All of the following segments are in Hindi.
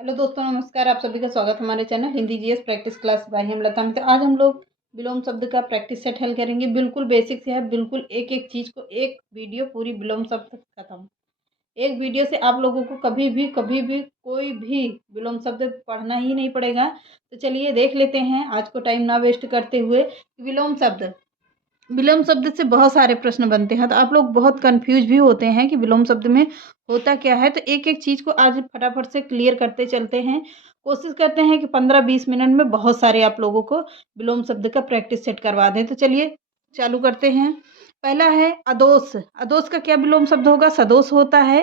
हेलो दोस्तों, नमस्कार। आप सभी का स्वागत हमारे channel Hindi GS practice class by Hemlata में। तो आज हम लोग विलोम शब्द का प्रैक्टिस सेट हल करेंगे। बिल्कुल बेसिक से है, बिल्कुल एक एक चीज को एक वीडियो पूरी विलोम शब्द तक खत्म। एक वीडियो से आप लोगों को कभी भी कोई भी विलोम शब्द पढ़ना ही नहीं पड़ेगा। तो चलिए देख लेते हैं, आज को टाइम ना वेस्ट करते हुए। विलोम शब्द से बहुत सारे प्रश्न बनते हैं, तो आप लोग बहुत कंफ्यूज भी होते हैं कि विलोम शब्द में होता क्या है। तो एक एक चीज को आज फटाफट से क्लियर करते चलते हैं। कोशिश करते हैं कि 15-20 मिनट में बहुत सारे आप लोगों को विलोम शब्द का प्रैक्टिस सेट करवा दें। तो चलिए चालू करते हैं। पहला है अदोस। अदोस का क्या विलोम शब्द होगा? सदोष होता है।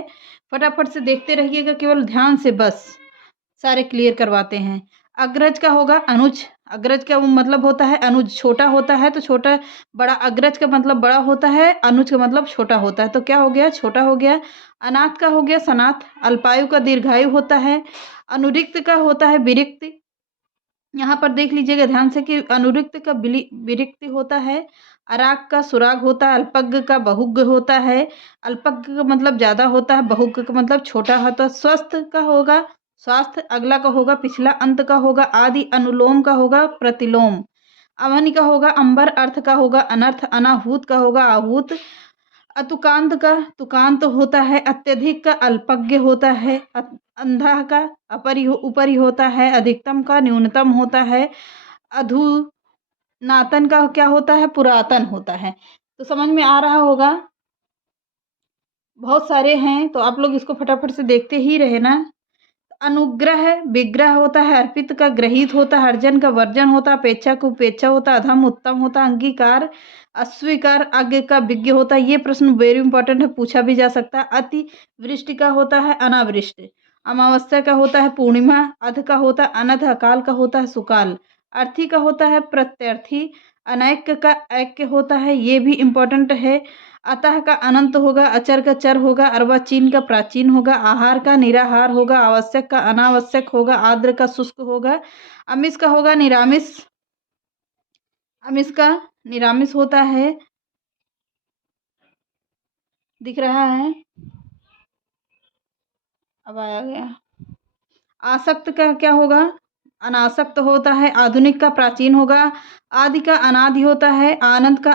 फटाफट से देखते रहिएगा, केवल ध्यान से बस सारे क्लियर करवाते हैं। अग्रज का होगा अनुज। अग्रज का मतलब होता है अनुज, छोटा होता है तो छोटा बड़ा। अग्रज का मतलब बड़ा होता है, अनुज का मतलब छोटा होता है। तो क्या हो गया? छोटा हो गया। अनाथ का हो गया सनाथ। अल्पायु का दीर्घायु होता है। अनुरिक्त का होता है विरिक्त। यहाँ पर देख लीजिएगा ध्यान से कि अनुरिक्त का विरिक्त होता है। अराग का सुराग होता है। अल्पज्ञ का बहुज्ञ होता है। अल्पज्ञ का मतलब ज्यादा होता है, बहुज्ञ का मतलब छोटा होता है। स्वस्थ का होगा स्वास्थ्य, अगला का होगा पिछला, अंत का होगा आदि, अनुलोम का होगा प्रतिलोम, अवन का होगा अंबर, अर्थ का होगा अनर्थ, अनाहूत का होगा आहूत, अतुकांत का तुकांत होता है। अत्यधिक का अल्पज्ञ होता है। अंधा का ऊपरी होता है। अधिकतम का न्यूनतम होता है। अधुनातन का क्या होता है? पुरातन होता है। तो समझ में आ रहा होगा। बहुत सारे हैं तो आप लोग इसको फटाफट से देखते ही रहे ना। अनुग्रह विग्रह होता है। अर्पित का ग्रहित होता है। अर्जन का वर्जन होता है। अपेक्षा का उपेक्षा होता है। अधम उत्तम होता है। अंगीकार अस्वीकार, आगे का विज्ञ होता है। ये प्रश्न वेरी इंपॉर्टेंट है, पूछा भी जा सकता है। अति वृष्टि का होता है अनावृष्टि। अमावस्या का होता है पूर्णिमा। अध का होता है अनध। अकाल का होता है सुकाल। अर्थी का होता है प्रत्यर्थी। अनैक्य का ऐक्य होता है, ये भी इंपॉर्टेंट है। अतः का अनंत होगा। अचर का चर होगा। अर्वाचीन का प्राचीन होगा। आहार का निराहार होगा। आवश्यक का अनावश्यक होगा। आर्द्र का शुष्क होगा। अमिष का होगा निरामिष। अमिष का निरामिष होता है। दिख रहा है? अब आया गया। आसक्त का क्या होगा? अनासक्त होता है। आधुनिक का प्राचीन होगा। आदि का अनादि होता है। आनंद का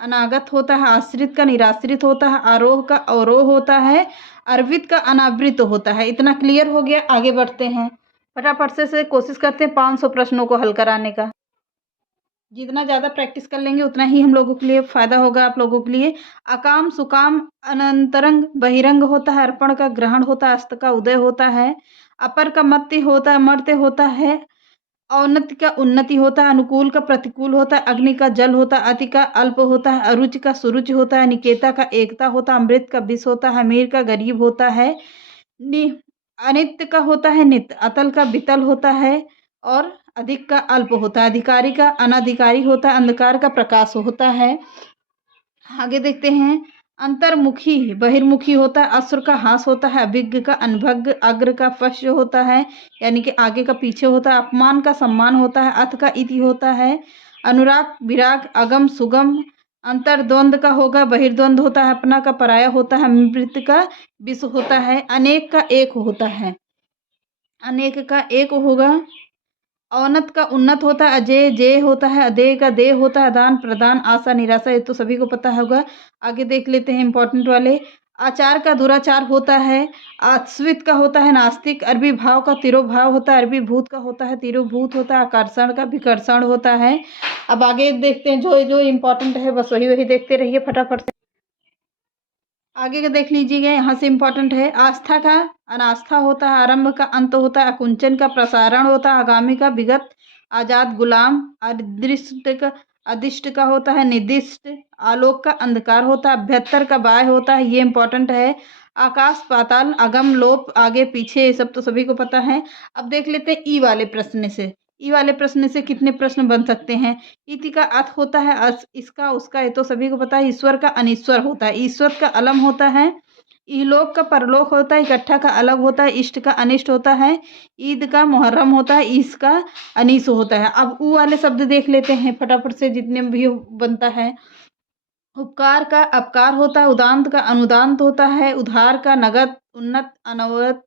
अनागत होता है। आश्रित का निराश्रित होता है। आरोह का अवरोह होता है। अर्वित का अनावृत होता है। इतना क्लियर हो गया, आगे बढ़ते हैं। फटाफट से कोशिश करते हैं 500 प्रश्नों को हल कराने का। जितना ज़्यादा प्रैक्टिस कर लेंगे उतना ही हम लोगों के लिए फायदा होगा, आप लोगों के लिए। अकाम सुकाम अनंतरंग बहिरंग होता है। अर्पण का ग्रहण होता है। अस्त का उदय होता है। अपर का मत्य होता है, मर्त्य होता है। औन्नति का उन्नति होता है। अनुकूल का प्रतिकूल होता है। अग्नि का जल होता है। अति का अल्प होता है। अरुचि का सुरुचि होता है। निकेता का एकता होता है। अमृत का विष होता है। अमीर का गरीब होता है। नि अनित्य का होता है नित्य। अतल का वितल होता है। और अधिक का अल्प होता है। अधिकारी का अनाधिकारी होता है। अंधकार का प्रकाश होता है। आगे देखते हैं। अंतर्मुखी बहिर्मुखी होता है। असुर का हास होता है। अभिज्ञ का अनभज्ञ। अग्र का पश्य होता है, यानी कि आगे का पीछे होता है। अपमान का सम्मान होता है। अथ का इति होता है। अनुराग विराग अगम सुगम। अंतर्द्वंद का होगा बहिर्द्वंद होता है। अपना का पराया होता है। मृत का विष होता है। अनेक का एक होता है। अनेक का एक होगा। अवनत का उन्नत होता है। अजय जय होता है। अदेय का देह होता है। दान प्रदान आशा निराशा, ये तो सभी को पता होगा। आगे देख लेते हैं इंपॉर्टेंट वाले। आचार का दुराचार होता है। आश्रित का होता है नास्तिक। अरबी भाव का तिरोभाव होता है। अरबी भूत का होता है तिरोभूत होता है। आकर्षण का विकर्षण होता है। अब आगे देखते हैं, जो जो इंपॉर्टेंट है बस वही वही देखते रहिए फटाफट से। आगे का देख लीजिएगा, यहाँ से इंपॉर्टेंट है। आस्था का अनास्था होता है। आरंभ का अंत होता है। अकुंचन का प्रसारण होता है। आगामी का विगत। आजाद गुलाम। अदिष्ट का होता है निर्दिष्ट। आलोक का अंधकार होता है। अभ्यंतर का बाय होता है, ये इंपॉर्टेंट है। आकाश पाताल अगम लोप आगे पीछे, ये सब तो सभी को पता है। अब देख लेते हैं ई वाले प्रश्न से। ई वाले प्रश्न से कितने प्रश्न बन सकते हैं? इति का अर्थ होता है इसका उसका, ये तो सभी को पता है। ईश्वर का अनीश्वर होता है। ईश्वर का अलम होता है। इहलोक का परलोक होता है। इकट्ठा का अलग होता है। इष्ट का अनिष्ट होता है। ईद का मुहर्रम होता है। ईस का अनीस होता है। अब ऊ वाले शब्द देख लेते हैं फटाफट से, जितने भी बनता है। उपकार का अपकार होता है। उदांत का अनुदांत होता है। उधार का नगद। उन्नत अनवरत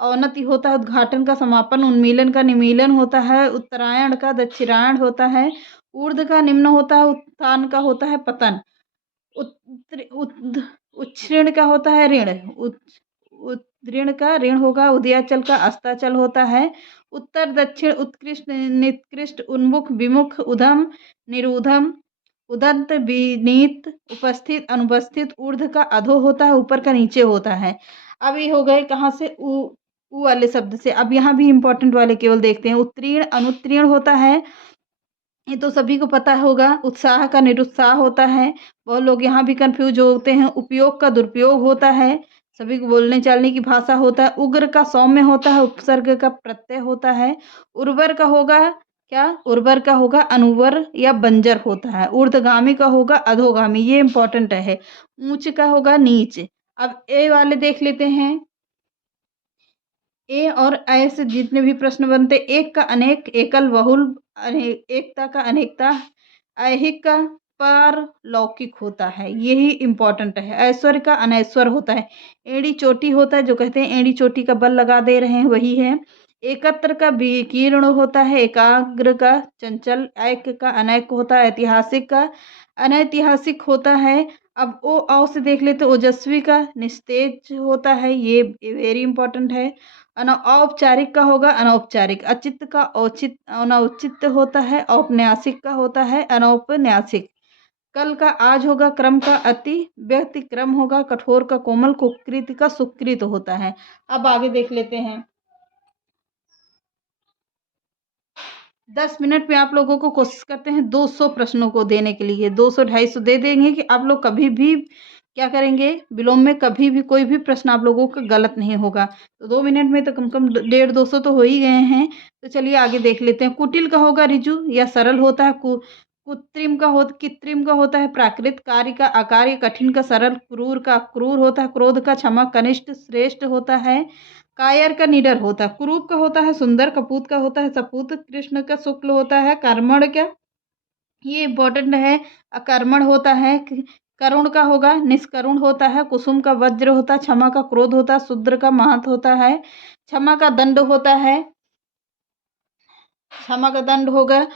अवनति होता है उद्घाटन का समापन, उन्मीलन का निमीलन होता है, उत्तरायण का दक्षिणायण होता है, ऊर्ध्व का निम्न होता है, उत्थान का होता है पतन, उच्छृण का होता है ऋण, ऋण का ऋण होगा, उदयाचल का अस्ताचल होता है, उत्तर दक्षिण उत्कृष्ट निकृष्ट उन्मुख विमुख उधम निरूधम उदंत विनीत उपस्थित अनुपस्थित, ऊर्ध्व का अधो होता है, ऊपर का नीचे होता है। अब ये हो गए कहाँ से, ऊ वाले शब्द से। अब यहाँ भी इंपॉर्टेंट वाले केवल देखते हैं। उत्तीर्ण अनुत्तीर्ण होता है, ये तो सभी को पता होगा। उत्साह का निरुत्साह होता है, बहुत लोग यहाँ भी कंफ्यूज होते हैं। उपयोग का दुरुपयोग होता है, सभी को बोलने चालने की भाषा होता है। उग्र का सौम्य होता है, उपसर्ग का प्रत्यय होता है। उर्वर का होगा क्या, उर्वर का होगा अनुवर या बंजर होता है। ऊर्ध्वगामी का होगा अधोगामी, ये इंपॉर्टेंट है। ऊंच का होगा नीच। अब ए वाले देख लेते हैं। ए और ऐ से जितने भी प्रश्न बनते, एक का अनेक, एकल बहुल, एकता का अनेकता, ऐहिक का पारलौकिक होता है, यही इंपॉर्टेंट है। ऐश्वर्य का अनैश्वर होता है। एड़ी चोटी होता है, जो कहते हैं एड़ी चोटी का बल लगा दे रहे हैं, वही है। एकत्र का विकीर्ण होता है, एकाग्र का चंचल, ऐक का अनैक होता है, ऐतिहासिक का अनैतिहासिक होता है। अब ओ औ से देख लेते, ओजस्वी का निस्तेज होता है, ये वेरी इंपॉर्टेंट है। औपचारिक का होगा अनौपचारिक, अचित का औचित अनौचित होता है, औपन्यासिक का होता है अनौपन्यासिक। कल का आज होगा, क्रम का अति, व्यतिक्रम होगा, कठोर का कोमल, कुकृत का सुकृत होता है। अब आगे देख लेते हैं। 10 मिनट में आप लोगों को कोशिश करते हैं 200 प्रश्नों को देने के लिए। 200-250 दे देंगे कि आप लोग कभी भी क्या करेंगे, विलोम में कभी भी कोई भी प्रश्न आप लोगों का गलत नहीं होगा। तो 2 मिनट में तो कम कम 150-200 तो हो ही गए हैं। तो चलिए आगे देख लेते हैं। कुटिल का होगा ऋजु या सरल होता है। कृत्रिम का होता है प्राकृत, कार्य का अकार्य, कठिन का सरल, क्रूर का क्रूर होता है, क्रोध का क्षमा, कनिष्ठ श्रेष्ठ होता है, कायर का निडर होता है, कुरूप का होता है सुंदर, कपूत का होता है सपूत, कृष्ण का शुक्ल होता है, कर्मण क्या, ये इंपॉर्टेंट है, अकर्मण होता है। करुण का होगा निष्करुण होता है, कुसुम का वज्र होता है, क्षमा का क्रोध होता है, शूद्र का महत होता है, क्षमा का दंड होता है, क्षमा का दंड होगा।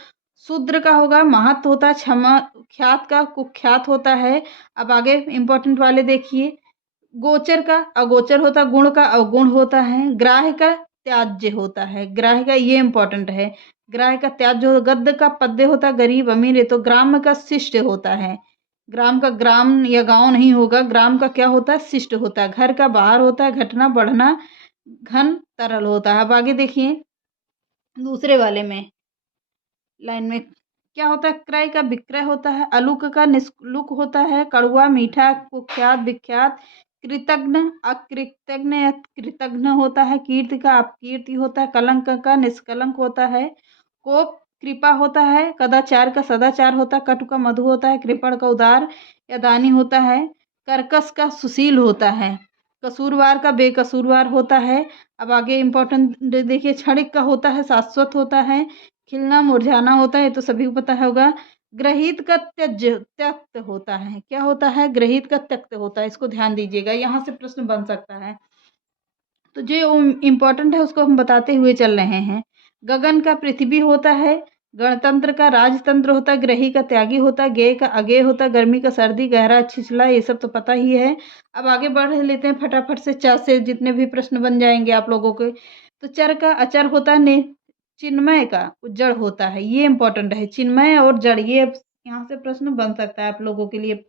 शूद्र का होगा महत होता है, क्षमा ख्यात का कुख्यात होता है। अब आगे इंपॉर्टेंट वाले देखिए। गोचर का अगोचर होता है, गुण का अवगुण होता है, ग्राह्य का त्याज्य होता है, ग्राह्य का ये इंपॉर्टेंट है, ग्राह्य का त्याज्य हो, गद्य का पद्य होता है, गरीब अमीर है, तो ग्राम का शिष्ट होता है। ग्राम का ग्राम या गांव नहीं होगा, ग्राम का क्या होता है, शिष्ट होता है। घर का बाहर होता है, घटना बढ़ना, घन तरल होता है। अब आगे देखिए दूसरे वाले में लाइन में क्या होता है, क्रय का विक्रय होता है, अलुक का निष्लुक होता है, कड़वा मीठा कुख्यात विख्यात, कृतज्ञ अकृतज्ञ या कृतज्ञ होता है, कीर्ति का अपकीर्ति होता है, कलंक का निष्कलंक होता है, कोप कृपा होता है, कदाचार का सदाचार होता है, कटु का मधु होता है, कृपण का उदार या दानी होता है, कर्कश का सुशील होता है, कसूरवार का बेकसूरवार होता है। अब आगे इंपॉर्टेंट देखिए, क्षणिक का होता है शाश्वत होता है, खिलना मुरझाना होता है, तो सभी को पता होगा। ग्रहित का त्यज्य त्यक्त होता है, क्या होता है, ग्रहित का त्यक्त होता है, इसको ध्यान दीजिएगा, यहाँ से प्रश्न बन सकता है। तो जो इम्पोर्टेंट है उसको हम बताते हुए चल रहे हैं। गगन का पृथ्वी होता है, गणतंत्र का राजतंत्र होता है, ग्रही का त्यागी होता है, गेय का अगेय होता है, गर्मी का सर्दी, गहरा छिछला, ये सब तो पता ही है। अब आगे बढ़ लेते हैं फटाफट से, च से जितने भी प्रश्न बन जाएंगे आप लोगों के। तो चर का अचर होता है, चिन्मय का जड़ होता है, ये इंपॉर्टेंट है, चिन्मय और जड़, ये यहाँ से प्रश्न बन सकता है आप लोगों के लिए,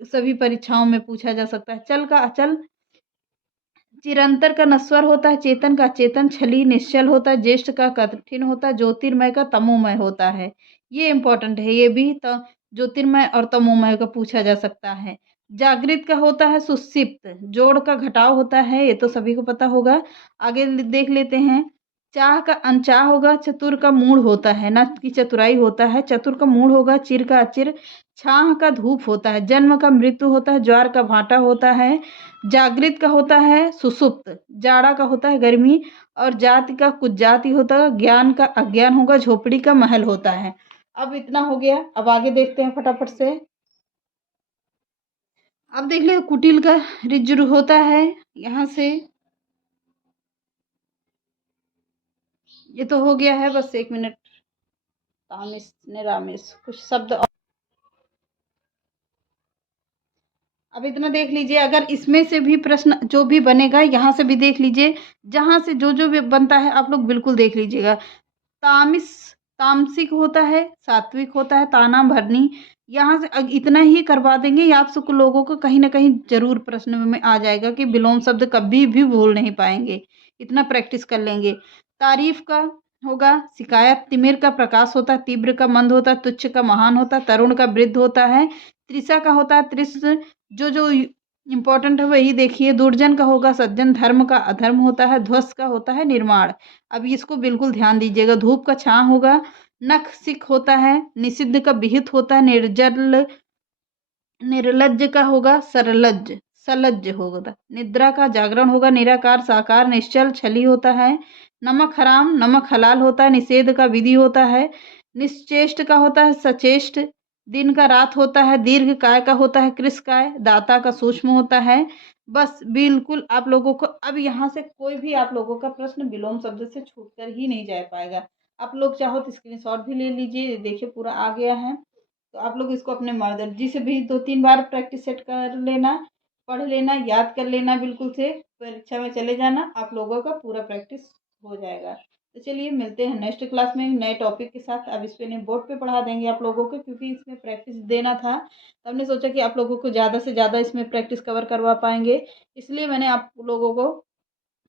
सभी परीक्षाओं में पूछा जा सकता है। चल का अचल, चिरंतर का नश्वर होता है, चेतन का चेतन, छली निश्चल होता है, ज्येष्ठ का कठिन होता है, ज्योतिर्मय का तमोमय होता है, ये इंपॉर्टेंट है, ये भी ज्योतिर्मय और तमोमय का पूछा जा सकता है। जागृत का होता है सुषिप्त, जोड़ का घटाव होता है, ये तो सभी को पता होगा। आगे देख लेते हैं। चाह का अनचाह होगा, चतुर का मूड होता है, न की चतुराई होता है, चतुर का मूड होगा, चिर का अचिर, छाह का धूप होता है, जन्म का मृत्यु होता है, ज्वार का भाटा होता है, जागृत का होता है सुसुप्त, जाड़ा का होता है गर्मी, और जाति का कुछ जाति होता है, ज्ञान का अज्ञान होगा, झोपड़ी का महल होता है। अब इतना हो गया, अब आगे देखते हैं फटाफट से। अब देख ले, कुटिल का ऋजु होता है, यहाँ से ये तो हो गया है, बस 1 मिनट। तामिस निरामिस कुछ शब्द अब इतना देख लीजिए, अगर इसमें से भी प्रश्न जो भी बनेगा यहाँ से भी देख लीजिए, जहाँ से जो जो भी बनता है आप लोग बिल्कुल देख लीजिएगा। तामिस तामसिक होता है, सात्विक होता है, ताना भरनी। यहाँ से इतना ही करवा देंगे या आप सब लोगों को कहीं ना कहीं जरूर प्रश्न में आ जाएगा कि विलोम शब्द कभी भी भूल नहीं पाएंगे, इतना प्रैक्टिस कर लेंगे। तारीफ का होगा शिकायत, तिमिर का प्रकाश होता है, तीव्र का मंद होता है, तुच्छ का महान होता है, तरुण का वृद्ध होता है, त्रिषा का होता है त्रिस। जो जो इम्पोर्टेंट है वही देखिए। दुर्जन का होगा सज्जन, धर्म का अधर्म होता है, ध्वस्त का होता है निर्माण। अब इसको बिल्कुल ध्यान दीजिएगा। धूप का छां होगा, नख सिख होता है, निषिद्ध का विहित होता है, निर्लज्ज का होगा सरलज्ज, सलज्ज होगा। निद्रा का जागरण होगा, निराकार साकार, निश्चल छली होता है। नमक हराम, नमक हलाल होता है, निषेध का विधि होता है, निश्चेष्ट का होता है सचेष्ट, दिन का रात होता है, दीर्घ काय का होता है कृस काय, दाता का सूक्ष्म होता है। बस बिल्कुल आप लोगों को अब यहाँ से कोई भी आप लोगों का प्रश्न विलोम शब्द से छूट कर ही नहीं जा पाएगा। आप लोग चाहो तो स्क्रीनशॉट भी ले लीजिए, देखिए पूरा आ गया है। तो आप लोग इसको अपने मर्जी से भी 2-3 बार प्रैक्टिस सेट कर लेना, पढ़ लेना, याद कर लेना, बिल्कुल से परीक्षा में चले जाना, आप लोगों का पूरा प्रैक्टिस हो जाएगा। तो चलिए मिलते हैं नेक्स्ट क्लास में नए टॉपिक के साथ। अब इस पे नहीं, बोर्ड पे पढ़ा देंगे आप लोगों को, क्योंकि इसमें प्रैक्टिस देना था, तो हमने सोचा कि आप लोगों को ज़्यादा से ज़्यादा इसमें प्रैक्टिस कवर करवा पाएंगे, इसलिए मैंने आप लोगों को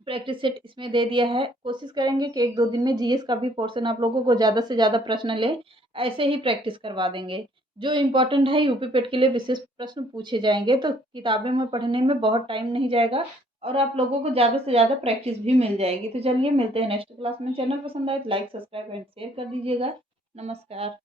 प्रैक्टिस सेट इसमें दे दिया है। कोशिश करेंगे कि 1-2 दिन में जीएस का भी पोर्शन आप लोगों को ज़्यादा से ज़्यादा प्रश्न ले, ऐसे ही प्रैक्टिस करवा देंगे। जो इम्पोर्टेंट है यूपी पेट के लिए विशेष प्रश्न पूछे जाएंगे, तो किताबें में पढ़ने में बहुत टाइम नहीं जाएगा और आप लोगों को ज़्यादा से ज़्यादा प्रैक्टिस भी मिल जाएगी। तो चलिए मिलते हैं नेक्स्ट क्लास में। चैनल पसंद आए तो लाइक सब्सक्राइब एंड शेयर कर दीजिएगा। नमस्कार।